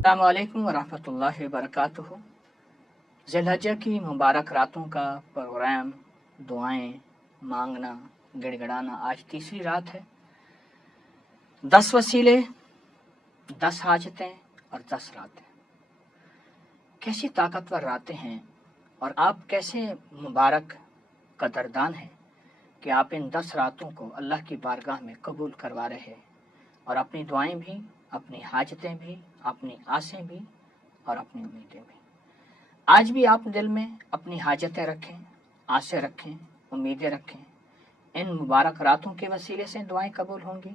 अस्सलामु अलैकुम वरहमतुल्लाहि वबरकातुहू। ज़िलहज्जा की मुबारक रातों का प्रोग्राम दुआएं मांगना गिड़गिड़ाना आज तीसरी रात है। 10 वसीले, 10 हाजतें और 10 रातें। कैसी ताकतवर रातें हैं और आप कैसे मुबारक कदरदान हैं कि आप इन 10 रातों को अल्लाह की बारगाह में कबूल करवा रहे हैं और अपनी दुआएं भी, अपनी हाजतें भी, अपनी आसें भी और अपनी उम्मीदें भी। आज भी आप दिल में अपनी हाजतें रखें, आसें रखें, उम्मीदें रखें। इन मुबारक रातों के वसीले से दुआएं कबूल होंगी,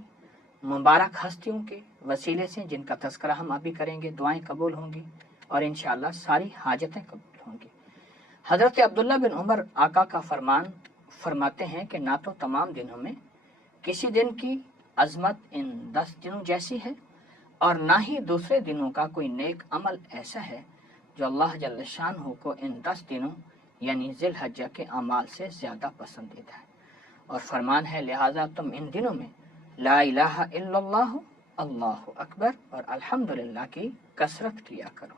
मुबारक हस्तियों के वसीले से जिनका तज़किरा हम अभी करेंगे दुआएं कबूल होंगी और इंशाअल्लाह सारी हाजतें कबूल होंगी। हज़रत अब्दुल्ला बिन उमर आका का फरमाते हैं कि ना तो तमाम दिनों में किसी दिन की अज़मत इन 10 दिनों जैसी है और ना ही दूसरे दिनों का कोई नेक अमल ऐसा है जो अल्लाह जल्ल शानहू को इन 10 दिनों यानी ज़िलहज्जा के अमाल से ज़्यादा पसंदीदा है। और फरमान है लिहाजा तुम इन दिनों में ला इलाहा इल्लल्लाह अल्लाहु अकबर और अल्हम्दुलिल्लाह की कसरत किया करो।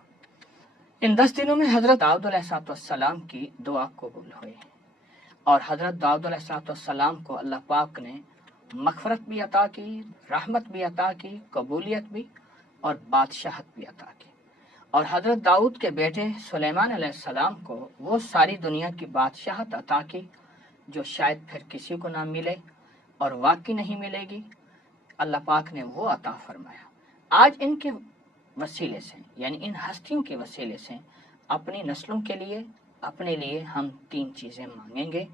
इन 10 दिनों में हज़रत दाऊद अलैहिस्सलाम की दुआ कबूल हुई और हज़रत दाऊद अलैहिस्सलाम को अल्लाह पाक ने मग़फ़रत भी अता की, रहमत भी अता की, कबूलियत भी और बादशाहत भी अता की। और हज़रत दाऊद के बेटे सुलेमान अलैहिस्सलाम को वो सारी दुनिया की बादशाहत अता की जो शायद फिर किसी को ना मिले और वाकई नहीं मिलेगी। अल्लाह पाक ने वो अता फरमाया। आज इनके वसीले से यानी इन हस्तियों के वसीले से अपनी नस्लों के लिए, अपने लिए हम 3 चीज़ें मांगेंगे।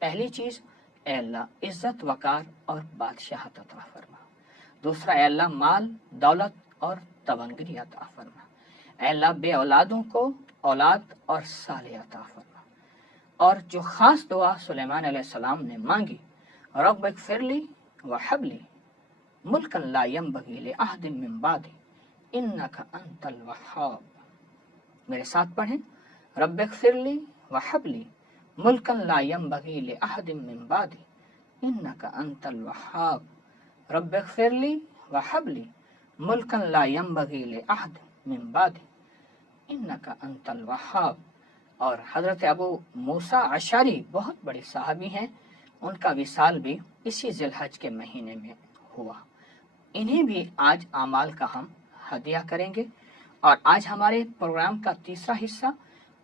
पहली चीज़, ऐ अल्लाह इज़्ज़त वक़ार और बादशाहत अता फरमा। दूसरा, ऐ अल्लाह माल दौलत और तवंगरी अता फरमा। ऐ अल्लाह बे औलादों को औलाद और साले अता फरमा। और जो ख़ास दुआ सुलेमान अलैहिस्सलाम ने मांगी, रब्ब इग़फ़िरली व हबली मुल्कन ला यंबग़ी लि अहदिन मिन बादी इन्नका अंतल वहाब। मेरे साथ पढ़ें, रब्ब इग़फ़िरली व हबली मुल्कन ला यंबग़ी लि अहदिन मिन बादी इन्नका अंतल वहाब। रब्ब इग़फ़िरली व हबली मुल्कन ला यंबग़ी लि अहदिन मिन बादी इन्नका अंतल वहाब। और हज़रत अबू मूसा अशअरी बहुत बड़े सहाबी हैं, उनका विसाल भी इसी ज़िलहज के महीने में हुआ। इन्हें भी आज आमाल का हम हदिया करेंगे। और आज हमारे प्रोग्राम का तीसरा हिस्सा,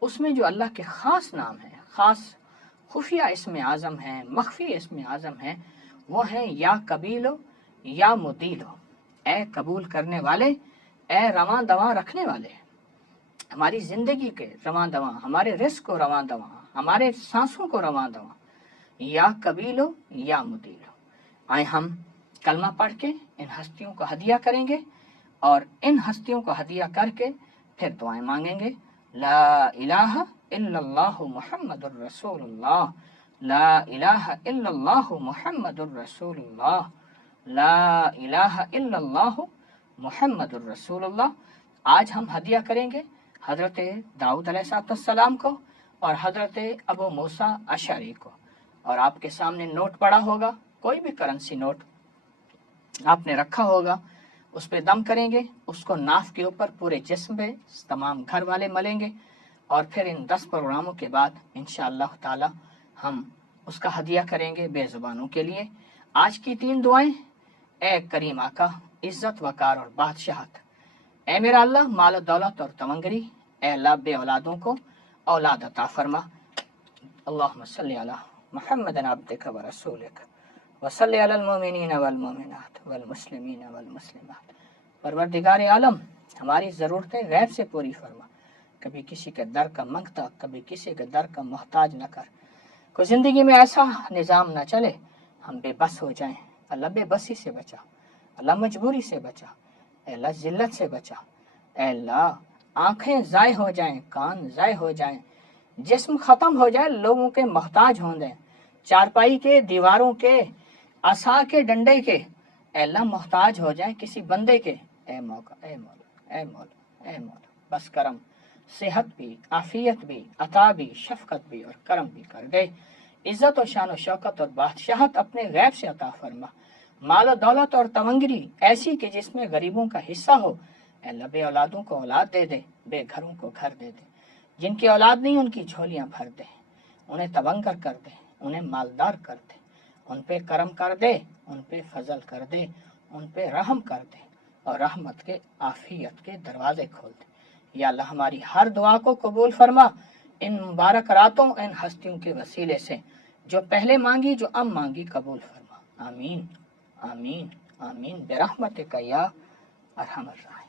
उसमें जो अल्लाह के ख़ास नाम है, ख़ास खुफिया इसमें आज़म है, मख्फी इसमें आज़म है, वो है या कबीलो या मुदीलो। ए कबूल करने वाले, ए रवां दवां रखने वाले, हमारी ज़िंदगी के रवां दवां, हमारे रिस्क को रवां दवां, हमारे सांसों को रवां दवां, या कबीलो या मुदीलो। आए हम कलमा पढ़ के इन हस्तियों को हदिया करेंगे और इन हस्तियों को हदिया करके फिर दुआएं मांगेंगे। ला इलाहा इल्लल्लाहु मुहम्मदुर रसूलुल्लाह, ला इलाहा इल्लल्लाहु मुहम्मदुर रसूलुल्लाह, ला इलाहा इल्लल्लाहु मुहम्मदुर रसूलुल्लाह। आज हम हदिया करेंगे हज़रत दाऊद अलैहिस्सलाम को और हज़रत अबू मूसा अशअरी को। और आपके सामने नोट पड़ा होगा, कोई भी करेंसी नोट आपने रखा होगा, उस पे दम करेंगे, उसको नाफ के ऊपर पूरे जिस्म पे तमाम घर वाले मलेंगे और फिर इन 10 प्रोग्रामों के बाद इंशाअल्लाह ताला हम उसका हदिया करेंगे बेज़ुबानों के लिए। आज की 3 दुआएं, ए करीम आका इज़्ज़त वक़ार और बादशाहत। ए मेरा अल्लाह माल दौलत और तवंगरी, ए अल्लाह बे औलादों को औलाद अता फरमा। अल्लाहुम्मा सल्लि अला मुहम्मदिन अब्दिका व रसूलिका व सल्लि अलल मुमिनीन वल मुमिनात वल मुस्लिमीन वल मुस्लिमात। परवरदिगार आलम, हमारी ज़रूरतें गैब से पूरी फरमा। कभी किसी के दर का मंगता, कभी किसी के दर का मोहताज न कर। कोई ज़िंदगी में ऐसा निज़ाम न चले हम बेबस हो जाएं। अल्लाह बेबसी से बचा, अल्लाह मजबूरी से बचा, अल्लाह ज़िल्लत से बचा। अल्लाह आँखें ज़ाय हो जाएं, कान ज़ाय हो जाएं, जिस्म ख़त्म हो जाए, लोगों के मोहताज हों दें, चारपाई के, दीवारों के, असा के, डंडे के अल्लाह मोहताज हो जाए किसी बंदे के। ए मौका, ए मौला, ए मौला, ए मौला, बस करम, सेहत भी, आफियत भी, अता भी, शफकत भी और करम भी कर दे। इज़्ज़त और शान और शौकत और बादशाहत अपने गैब से अता फरमा। माल दौलत और तवंगरी ऐसी कि जिसमें गरीबों का हिस्सा हो, اے اللہ بے اولادوں کو اولاد دے دے، بے گھروں کو گھر دے دے، جن کی اولاد نہیں ان کی جھولیاں بھر دے، انہیں تبنگر کر دے، انہیں مالدار کر دے، ان پہ کرم کر دے، ان پہ فضل کر دے، ان پہ رحم کر دے اور رحمت کے عافیت کے دروازے کھول دے۔ یا اللہ ہماری ہر دعا کو قبول فرما، ان مبارک راتوں ان ہستیوں کے وسیلے سے جو پہلے مانگی جو اب مانگی قبول فرما۔ آمین آمین آمین برحمتک یا ارحم الراحمین۔